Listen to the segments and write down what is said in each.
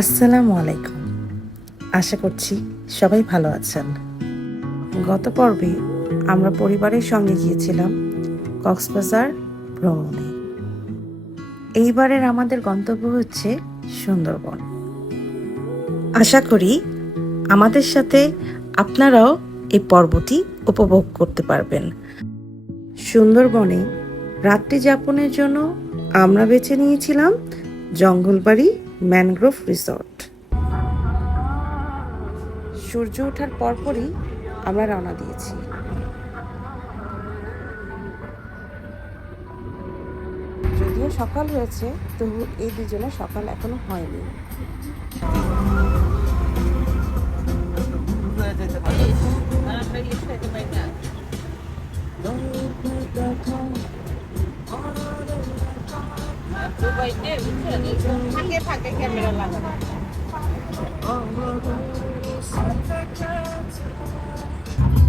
আসসালামু আলাইকুম। আশা করছি সবাই ভালো আছেন। গত পর্বে আমরা পরিবারের সঙ্গে গিয়েছিলাম কক্সবাজার ভ্রমণে। এইবারের আমাদের গন্তব্য হচ্ছে সুন্দরবন। আশা করি আমাদের সাথে আপনারাও এই পর্বটি উপভোগ করতে পারবেন। সুন্দরবনে রাত্রি যাপনের জন্য আমরা বেছে নিয়েছিলাম জঙ্গলবাড়ি ম্যানগ্রোভ রিসর্ট। সূর্য ওঠার পরপরই আমরা রওনা দিয়েছি। যদিও সকাল হয়েছে, তবু এই দুজনের সকাল এখনো হয়নি।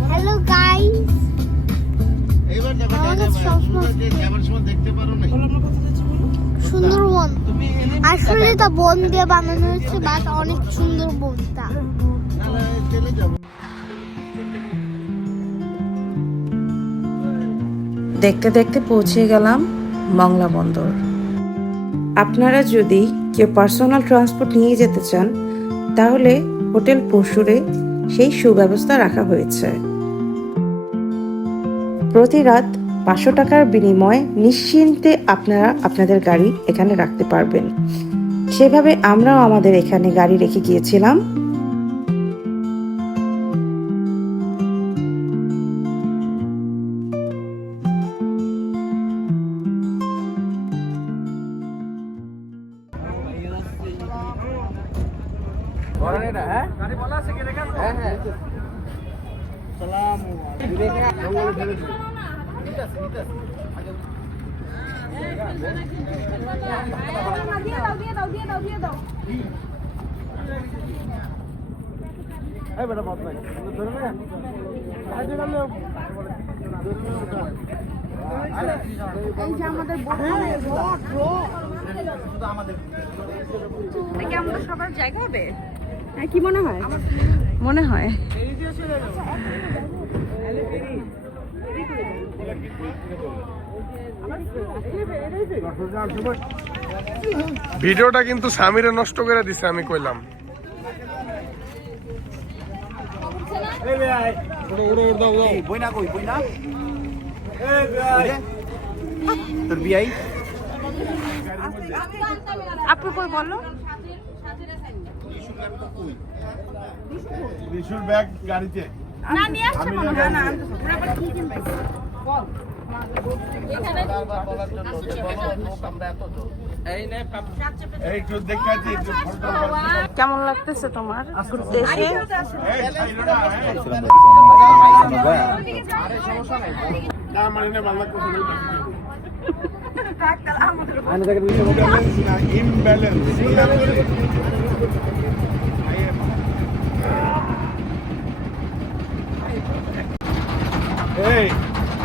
হ্যালো গাইস, সুন্দরবন আসলে তা বন দিয়ে বানানো হয়েছে, বাট অনেক সুন্দর বনটা। দেখতে দেখতে পৌঁছে গেলাম মংলা বন্দর। আপনারা যদি কেউ পার্সোনাল ট্রান্সপোর্ট নিয়ে যেতে চান, তাহলে হোটেল পশুরে সেই সুব্যবস্থা রাখা হয়েছে। প্রতি রাত 500 টাকার বিনিময়ে নিশ্চিন্তে আপনারা আপনাদের গাড়ি এখানে রাখতে পারবেন। সেভাবে আমরাও আমাদের এখানে গাড়ি রেখে গিয়েছিলাম। আমাদের সবার জায়গা হবে, কি মনে হয়? মনে হয় ভিডিওটা কিন্তু সামিরে নষ্ট করে দিছে, আমি কইলাম। আপু কই বললো? বিশুর ব্যাগ গাড়িতে না নিয়ে আসছে মনে হয়। না ওরা আবার কি কিনবে? কেমন লাগতেছে তোমার ঘুরতে এসে? এই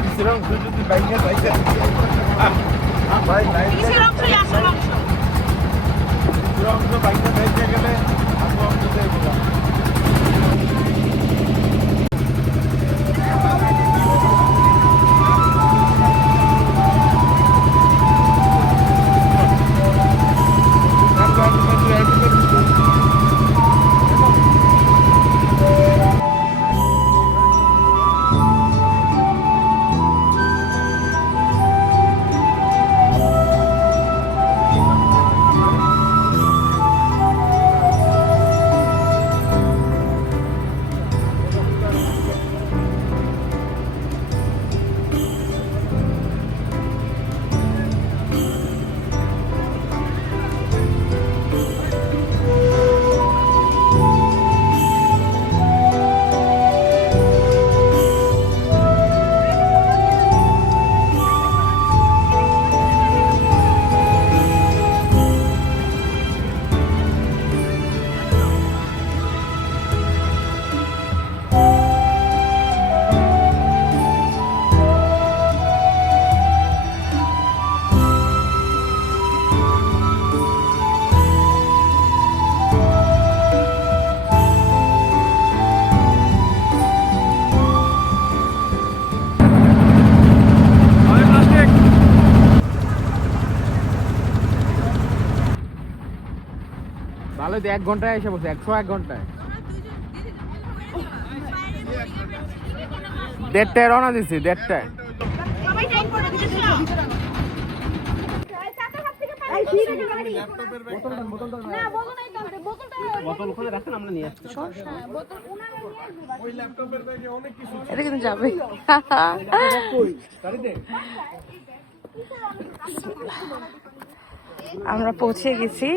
কিসেরম যদি বাইকে যাইতে ভাই নাই কিসের অংশ? আসল অংশ। কিসেরম বাইকে যাইতে গেলে আমরা অংশ দিয়ে গেলাম। ভালো তো 1 ঘন্টায় এসে বসে 101 ঘন্টায় 1:30টায় রওনা দিছি 1:30টায় বোতল ওখানে রাখেন আমরা নিয়ে আসছি এটা কিন্তু যাবে আমরা পৌঁছে গেছি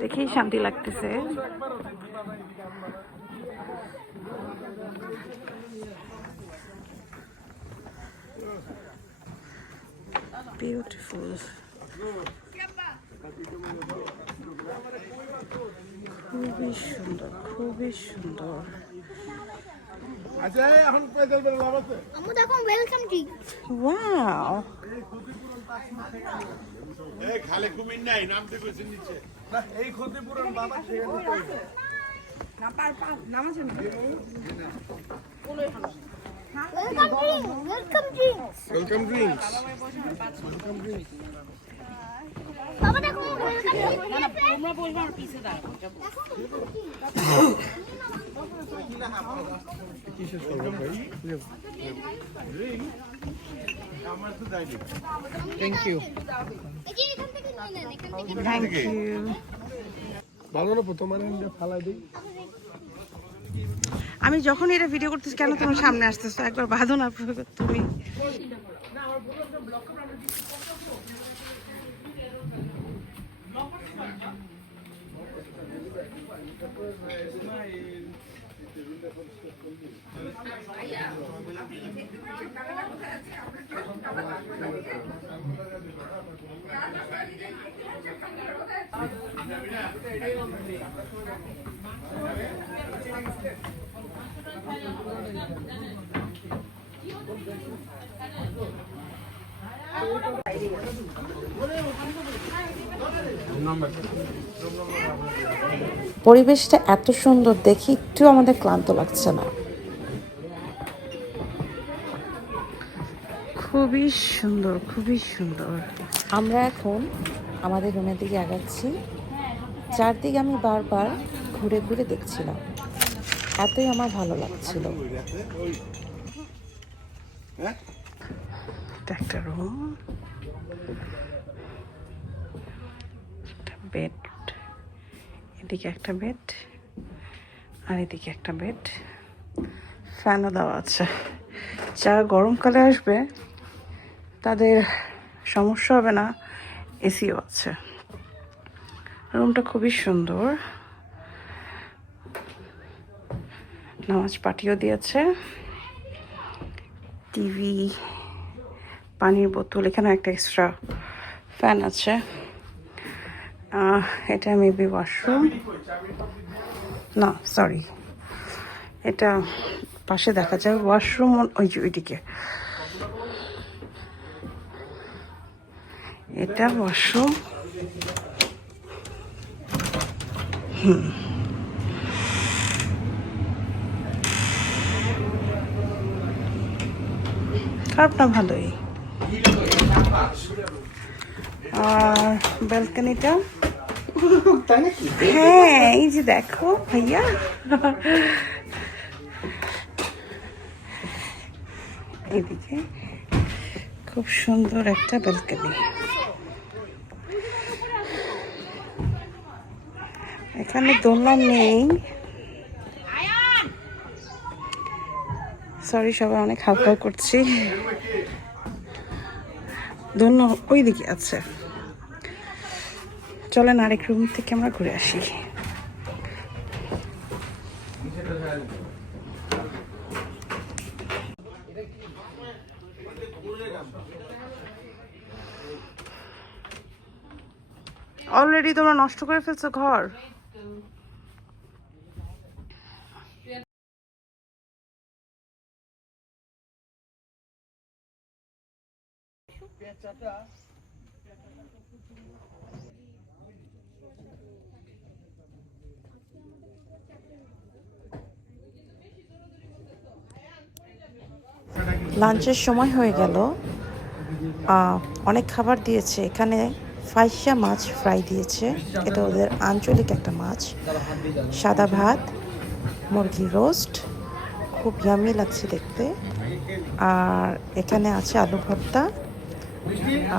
দেখেই শান্তি লাগতেছে বিউটিফুল খুবই সুন্দর খুবই সুন্দর আচ্ছা এখন পেছল বের লাভ আছে আমি দেখো ওয়েলকাম ড্রিঙ্ক ওয়াও এই খালে কুমির নাই নামতে কইছেন নিচে না এই ক্ষতিপূরণ বাবা সেখানে ওয়েলকাম ড্রিঙ্কস ওয়েলকাম ড্রিঙ্কস বাবা দেখো ওয়েলকাম আমার তো যাইনি থ্যাংক ইউ এই যে এখান থেকে নিয়ে নেন এখান থেকে থ্যাংক ইউ ভালো না তোমার এনে ফালাই দেই আমি যখন এটা ভিডিও করতেছি কেন তোমার সামনে আসতেছো একবার বাঁধো না তুমি পরিবেশটা এত সুন্দর দেখি একটু আমাদের ক্লান্ত লাগছে না খুবই সুন্দর খুবই সুন্দর আমরা এখন আমাদের রুমের দিকে আগাচ্ছি চারদিকে আমি বারবার ঘুরে ঘুরে দেখছিলাম এতই আমার ভালো লাগছিল এটা একটা রুম বেড এদিকে একটা বেড আর এদিকে একটা বেড ফ্যানও দেওয়া আছে যারা গরমকালে আসবে তাদের সমস্যা হবে না এসিও আছে রুমটা খুবই সুন্দর নামাজ পাঠিয়েও দিয়েছে টিভি পানির বোতল এখানে একটা এক্সট্রা ফ্যান আছে এটা মেবি ওয়াশরুম না সরি এটা পাশে দেখা যায় ওয়াশরুম ওই যে ওইদিকে এটা ওয়াশরুম খারাপ না ভালোই আর ব্যালকনিটা হ্যাঁ এই যে দেখো ভাইয়া এদিকে খুব সুন্দর একটা ব্যালকনি এখানে দোলনা নেই সরি সবাই অনেক হালকা করছি দোলনা ওই দিকে আছে চলেন আরেক রুম থেকে আমরা ঘুরে আসি অলরেডি তোমরা নষ্ট করে ফেলছো ঘর লাঞ্চের সময় হয়ে গেল অনেক খাবার দিয়েছে এখানে ফাইসা মাছ ফ্রাই দিয়েছে, এটা ওদের আঞ্চলিক একটা মাছ। সাদা ভাত, মুরগি রোস্ট, খুব ইয়ামি লাগছে দেখতে। আর এখানে আছে আলু ভর্তা,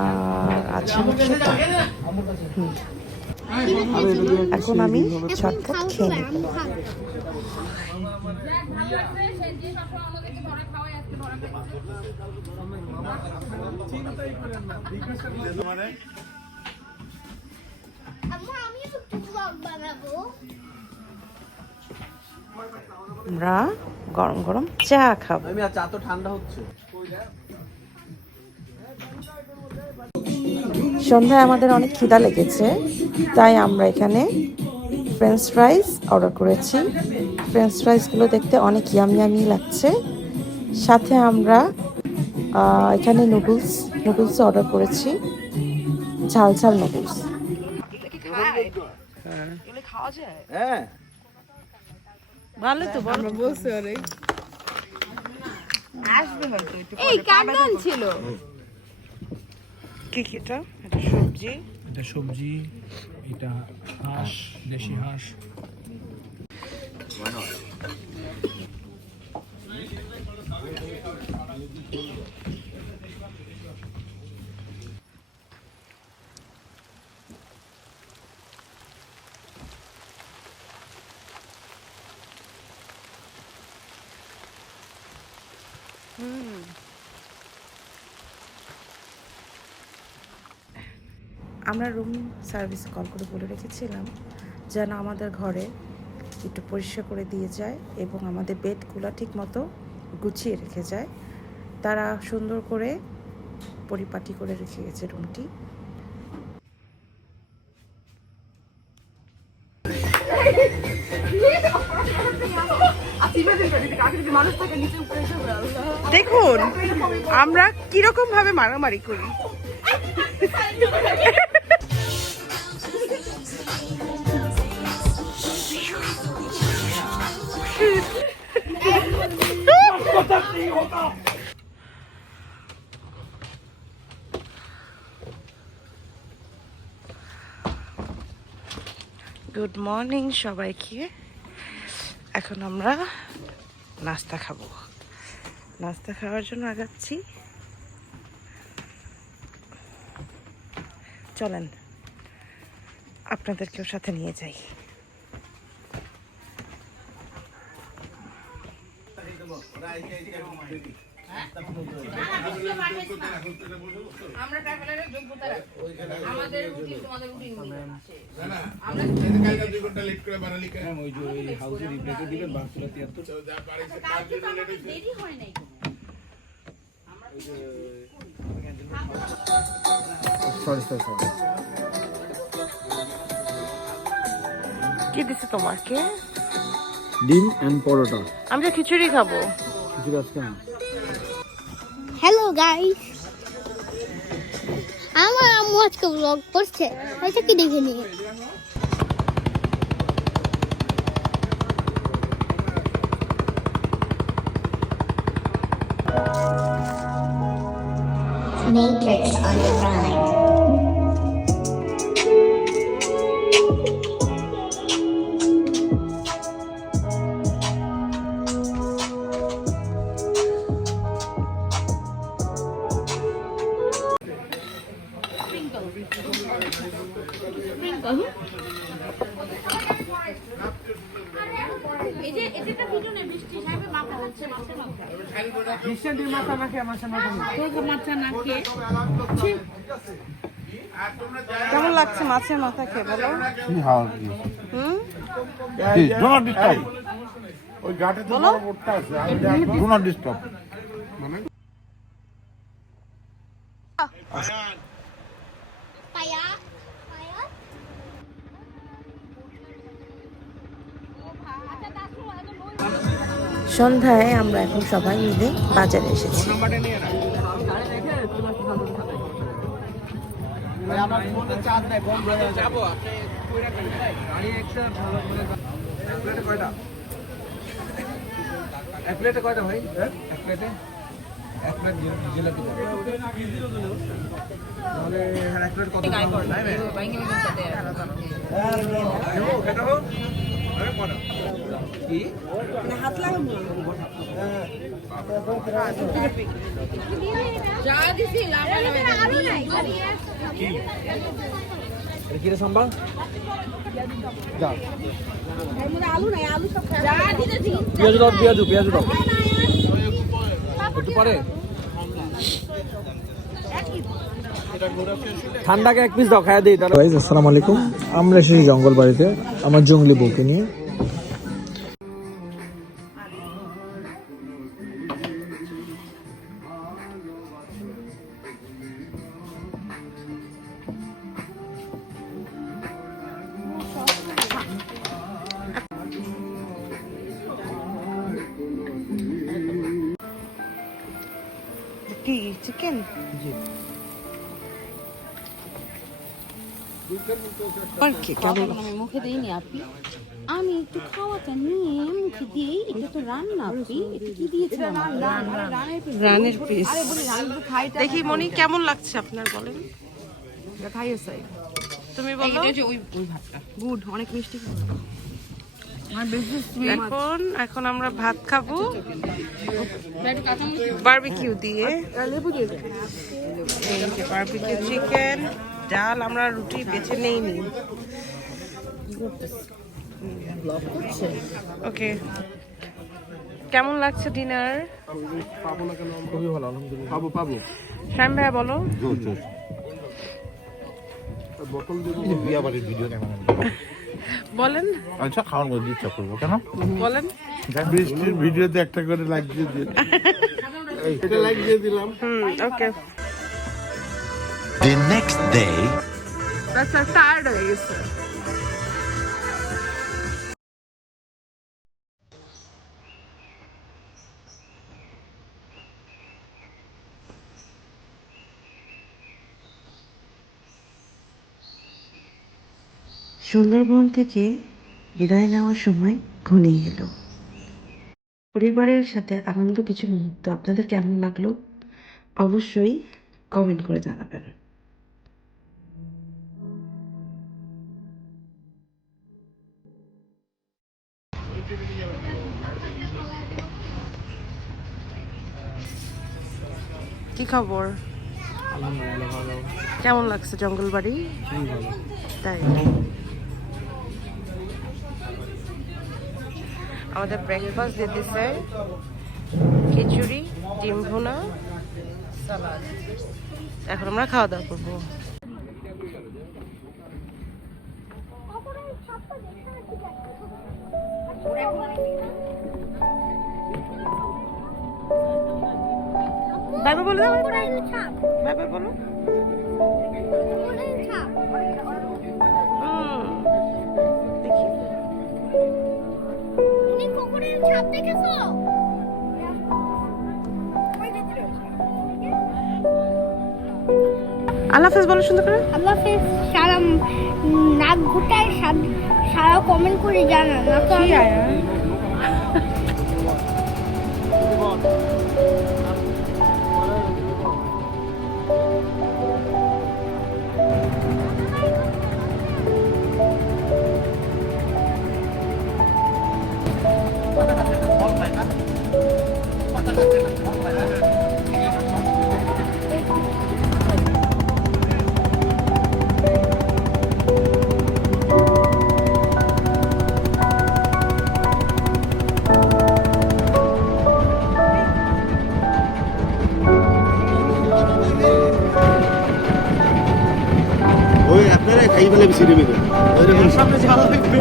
আর আছে হচ্ছে ডাল। এখন আমি ঝটপট খেয়ে নেব। মানে আমি একটু ব্লগ বানাবো। আমরা গরম গরম চা খাবো। আমি আর চা তো ঠান্ডা হচ্ছে। সন্ধ্যায় আমাদের অনেক খিদা লেগেছে, তাই আমরা এখানে ফ্রেঞ্চ ফ্রাইজ অর্ডার করেছি। ফ্রেঞ্চ ফ্রাইজগুলো দেখতে অনেক ইয়ামি লাগছে। সাথে আমরা এখানে নুডলস অর্ডার করেছি, ঝাল ঝাল নুডলস। হ্যাঁ ভালো তো, বলছে আরে আসবে হয়তো একটু পরে। এই কান্দান ছিল কি এটা? এটা সবজি, এটা সবজি, এটা হাঁস, দেশি হাঁস। আমরা রুম সার্ভিসে কল করে বলে রেখেছিলাম যেন আমাদের ঘরে একটু পরিষ্কার করে দিয়ে যায় এবং আমাদের বেডগুলো ঠিক মতো গুছিয়ে রেখে যায়। তারা সুন্দর করে পরিপাটি করে রেখে গেছে রুমটি। দেখুন আমরা কিরকম ভাবে মারামারি করি। গুড মর্নিং সবাইকে। এখন আমরা নাস্তা খাবো। নাস্তা খাওয়ার জন্য আগাচ্ছি। চলেন আপনাদেরকেও সাথে নিয়ে যাই। আমরা ট্রাভেলারের যোগ্যতা রাখবো, আমাদের রুটি তোমাদের রুটি নিয়ে আমরা কালকে 2 ঘন্টা লেট করে বানালি কেন? ওই যে ওই হাউসে রিপ্লেকে দিবেন 1273। তো যা পারিছে কাজ কালকে তো দিলে আমাদের দেরি হয় নাই সরি। কি দিছে তোমাকে? ডিম এন্ড পরোটা। আমি তো খিচুড়ি খাবো। কিছু আজকে না। হ্যালো গাইস, আমার আম্মু আজকে ব্লগ করছে, এটা কি দেখে নিয়ে। Matrix Undefined. এই যে এটা একটা ভিডিও নেই, বৃষ্টি সাহেবের মাথা হচ্ছে মাছের মাথা। রিসেন্টলি মাথা না খেয়ে মাছের মাথা নেই। তোর মাথা না খেয়ে কেমন লাগছে মাছের মাথা খেয়ে বলো? Do not disturb. ওই ঘাটে তো বড় বোটটা আছে, আমি ডু নট ডিস্টার্ব। পায়া সন্ধ্যায় আমরা এখন সবাই মিলে বাজারে এসেছি। নাম্বারটা নিয়ে না। আমার ফোনে চার্জ নাই, বন্ধ হয়ে যাবো। আপনি কইরা কেন গাড়ি একটা ভালো করে এক প্লেটে কয়টা? এক প্লেটে কয়টা ভাই? এক প্লেটে এক প্লেট জিলাপি তাহলে এক প্লেট কত দাম কি কি রে সম্বল যা পেঁয়াজু দাও একটু পরে ঠান্ডাকে এক পিস দাও খাইয়া দিই তাহলে। গাইস আসসালামু আলাইকুম, আমরা এসেছি জঙ্গল বাড়িতে আমার জঙ্গলি বউকে নিয়ে। কি চিকেন? আমি মুখে দিইনি আপনি, আমি একটু খাওয়াটা নিয়ে মুখে দিই। এটা তো রান্না আপনি, এটা কি দিয়েছিলাম? রানের পিস। দেখি মনি কেমন লাগছে আপনার, বলেন। তুমি বলো। গুড, অনেক মিষ্টি। এখন আমরা ভাত খাবো বারবিকিউ দিয়ে। বারবিকিউ চিকেন, ডাল। আমরা রুটি বেছে নেইনি। ওকে, কেমন লাগছে ডিনার? খুবই ভালো, আলহামদুলিল্লাহ। পাবো শ্যাম ভাইয়া বলো। বিয়া বাড়ির ভিডিও কেমন বলেন, আচ্ছা খাওয়ার মধ্যে ইচ্ছা করবো কেন বলেন। বৃষ্টির ভিডিওতে একটা করে লাইক দিয়ে দিন। এটা লাইক দিয়ে দিলাম। ওকে। The next day, টায়ার্ড হয়ে গেছে। সুন্দরবন থেকে বিদায় নেওয়ার সময় ঘনিয়ে এলো। পরিবারের সাথে আনন্দ কিছু মুহূর্ত আপনাদের কেমন লাগলো অবশ্যই কমেন্ট করে জানাবেন। কি খবর? আলহামদুলিল্লাহ ভালো। কেমন লাগছে জঙ্গল বাড়ি? ভালো। তাই আমাদের ব্রেকফাস্ট দিতেছে খিচুড়ি, ডিম ভুনা, সালাদ। এখন আমরা খাওয়া দাওয়া করবো। বাই বাই বলো, বাই বাই বলো। দেখি আল্লাহ হাফেজ বলো সুন্দর করে। আল্লাহ হাফেজ। সারা নাক ঘুটায় সারা কমেন্ট করে জানান না তো। ওই আপনারা খাই ফেলে বেশি নেবে ওইরকম সামনে যাওয়া লাগবে।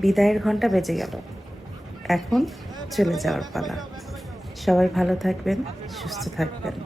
বিদায়ের ঘন্টা বেজে গেল। এখন চলে যাওয়ার পালা। সবাই ভালো থাকবেন, সুস্থ থাকবেন।